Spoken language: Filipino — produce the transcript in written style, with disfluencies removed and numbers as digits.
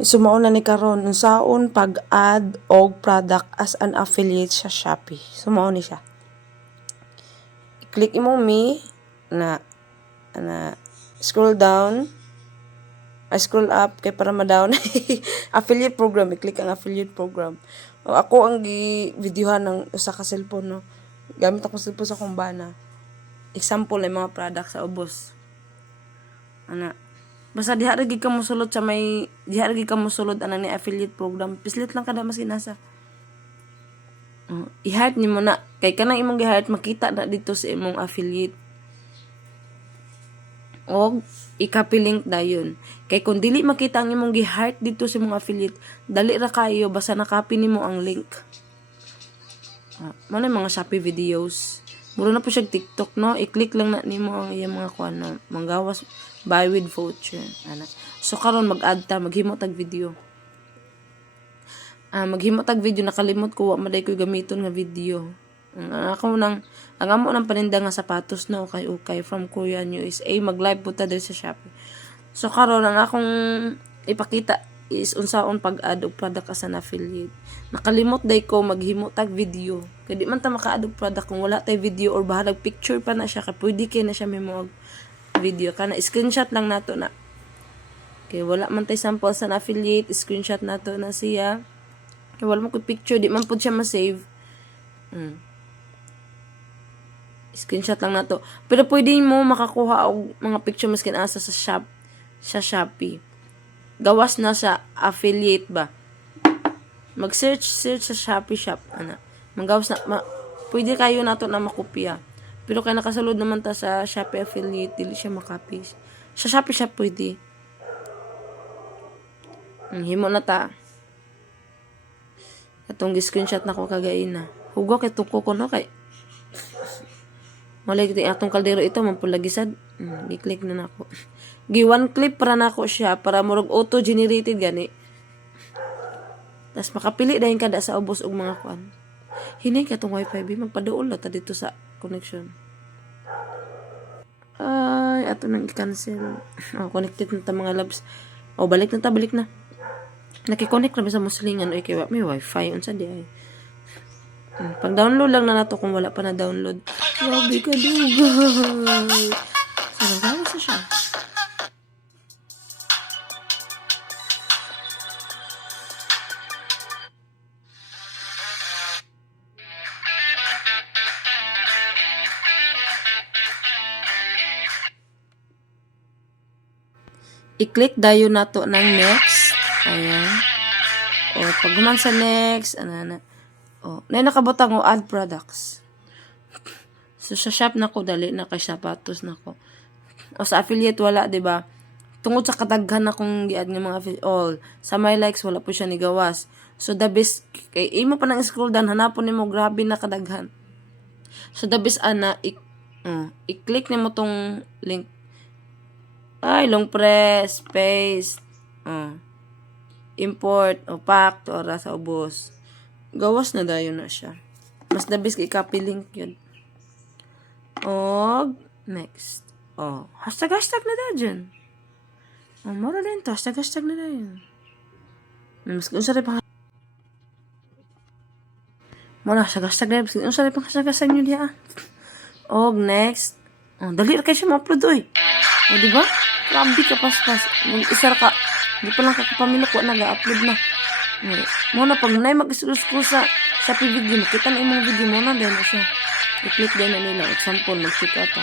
Sumaon na ni karon unsaon pag-add og product as an affiliate sa Shopee. Sumaon ni siya. I-click mo me na scroll down. Scroll up kay para ma-down. Affiliate program, i-click ang affiliate program. O, ako ang gi-videohan ng usa ka cellphone, no. Gamit ako cellphone sa kumbana. Example ng mga product sa ubos. Basta diha ra gid ka mosulod sa may diha ra gid ka mosulod ana ni affiliate program. Pislit lang kada mas kinasa. I-heart nimo na kay kanang imong gi-heart makita na dito sa imong affiliate. O i-copy link dayon. Kay kung dili makita ang imong gi-heart dito sa imong affiliate, dali ra kayo basta na-copy nimo ang link. Mo na mga Shopee videos. Muro na po siya TikTok, no? I-click lang na nimo ang iyang mga kuan, no? Manggawas buy with voucher. Ana. So karon mag-add ta, maghimo tag video. Maghimo tag video, nakalimot ko wa maday ko gamiton nga video. Ang amo nang paninda nga sapatos, no? Okay from Korean USA, mag-live po ta diri sa Shopee. So karon ang akong ipakita is unsaon pag-add og product as an affiliate. Nakalimot day ko maghimo tag video. Kay di man ta maka-add og product kung wala tay video or bahalag picture pa na siya kay pwede kay na siya memo video kana screenshot lang nato na. Kay wala man tay sample sa affiliate, screenshot nato na siya. Kay wala man ko picture, di man pud siya ma-save. Screenshot lang nato. Pero pwede mo makakuha og mga picture maskin asa sa Shopee. Gawas na sa affiliate ba. Mag-search sa Shopee shop ana. Manggawas na pwede kayo nato na makopya. Pero kay nakasulod naman ta sa Shopee affiliate, dili siya makopy. Sa Shopee shop pwede. Himo na ta. Atong gi-screenshot na ko kagain na. Hugo kay tuko ko no kay. Malay kita atong kaldero ito mampulagisad. Gi-click na nako. Gi one clip para nako siya para murag auto generated gani. Tas makapili dayon kada sa ubos og mga kuan. Hinay ka tong wifi bi magpaduol ta dito sa connection. Ay ato nang i-cancel. Connected na ta mga labs. Balik na. Naki-connect na sa muslingan oy kay may wifi unsa di ay. Pag-download lang na nato kung wala pa na download. Grabe ka dugay. Sarang sa siya. I-click dayon nato ng next. Ayan. Pag human sa next, na nakabutang o add products. So sa shop nako dali na kay sapatos nako. O sa affiliate wala, 'di ba? Tungod sa kadaghan akong gi-add nga mga all. Sa my likes wala po siya ni gawas. So the best kay imo pa nang scroll down hanapon nimo grabe na kadaghan. So the best ana i-click nimo tong link. Ay, long press, paste, import, o pack, to ora sa ubos. Gawas na dayon na siya. Mas the best i-copy link yun. Next. Hashtag na da dyan. Mara din to, hashtag na da yun. Mas kung sarap pang muna, hashtag na yun. Kung sarap pang hashtag nyo diya. Next. Dali ra kayo siya ma-upload oy. Diba? Grabe ka paspas. Isa ka. Di pa lang kakapamilok. Wala nag-upload na. Muna pag na mag-scroll sa Shopee video. Makita na imong video mo na. Dahil na siya. I-click din na nila. Example. Mag-check out.